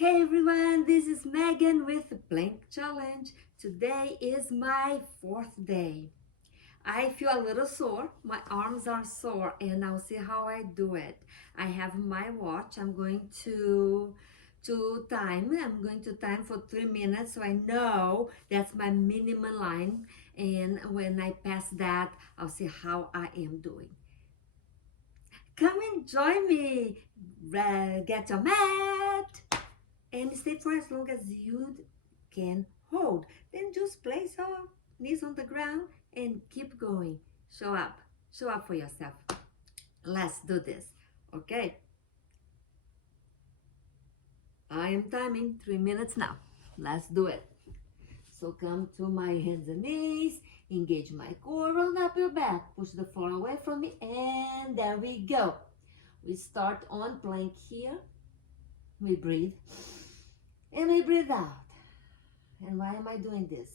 Hey everyone, this is Megan with the Plank Challenge. Today is my fourth day. I feel a little sore, my arms are sore, and I'll see how I do it. I have my watch. I'm going to time for 3 minutes, so I know that's my minimum line, and when I pass that, I'll see how I am doing. Come and join me. Get your mat and stay for as long as you can hold. Then just place your knees on the ground and keep going. Show up for yourself. Let's do this, okay? I am timing 3 minutes now. Let's do it. So come to my hands and knees, engage my core, roll up your back, push the floor away from me, and there we go. We start on plank here. We breathe, and we breathe out. And why am I doing this?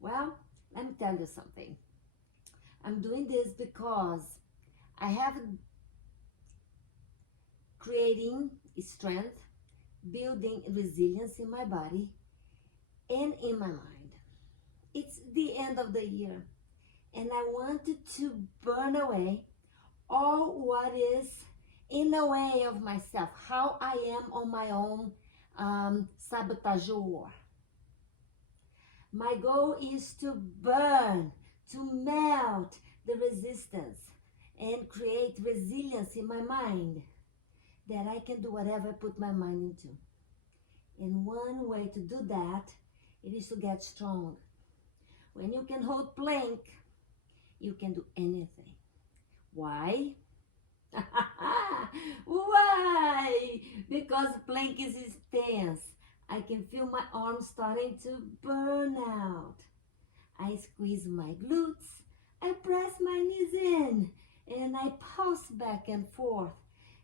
Well, let me tell you something. I'm doing this because I have creating strength, building resilience in my body and in my mind. It's the end of the year, and I wanted to burn away all what is in the way of myself, how I am on my own saboteur. My goal is to burn, to melt the resistance and create resilience in my mind that I can do whatever I put my mind into. And one way to do that, it is to get strong. When you can hold plank, you can do anything. Why? Why? Because plank is intense. I can feel my arms starting to burn out. I squeeze my glutes, I press my knees in, and I pulse back and forth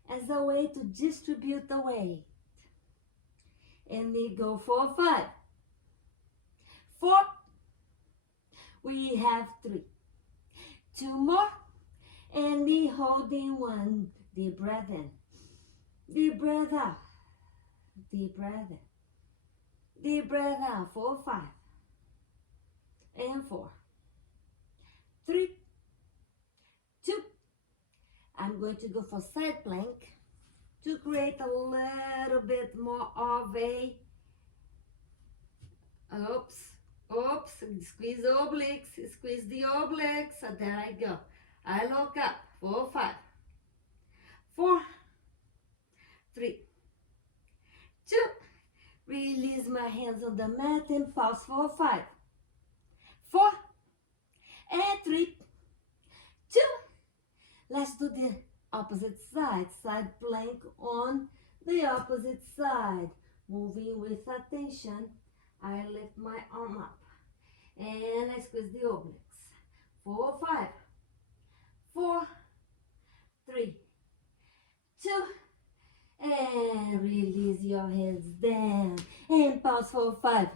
as a way to distribute the weight. And we go for 5, 4, we have 3, 2 more, and we holding 1, deep breath in, deep breath out, deep breath in. Deep breath out for 5 and 4, 3, 2. I'm going to go for side plank to create a little bit more of a squeeze the obliques, squeeze the obliques. So there I go. I look up for 5, 4, 3, 2. Release my hands on the mat and pause for 5, 4, and 3, 2. Let's do the opposite side. Side plank on the opposite side. Moving with attention. I lift my arm up and I squeeze the obliques. 4, 5, 4, 3, 2. And release your hands down and pause for 5,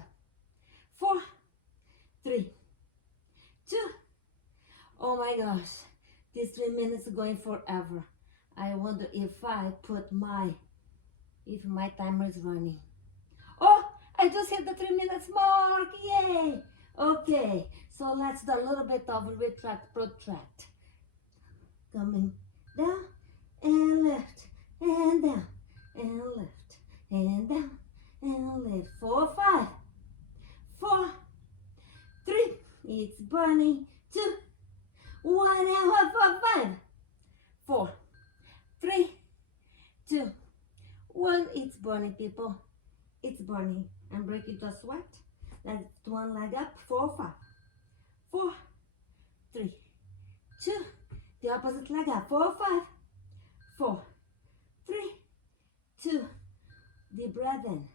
4, 3, 2. Oh my gosh, these 3 minutes are going forever. I wonder if my timer is running. Oh, I just hit the 3 minutes mark. Yay. Okay, so let's do a little bit of retract, protract. Coming down and lift and down and lift and down and lift. 4, 5, 4, 3. It's burning. 2, 1 and 5, 4, 3, 2, 1. It's burning, people. It's burning. I'm breaking to a sweat. Let's do one leg up. 4, 5, 4, 3, 2. The opposite leg up. 4, 5, 4, 3, 2. Deep breath in.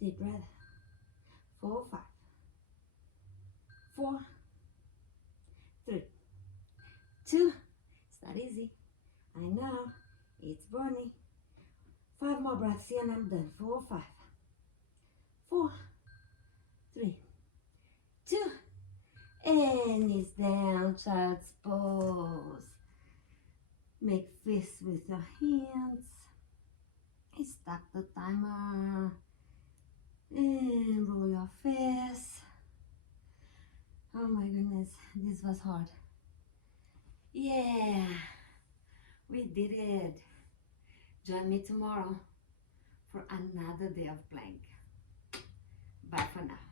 Deep breath. 4, 5, 4, 3, 2. It's not easy. I know. It's burning. 5 more breaths in and I'm done. 4, 5, 4, 3, 2. And knees down, child's pose. Make fists with your hands. Stop the timer. And roll your face. Oh my goodness, this was hard. Yeah, we did it. Join me tomorrow for another day of plank. Bye for now.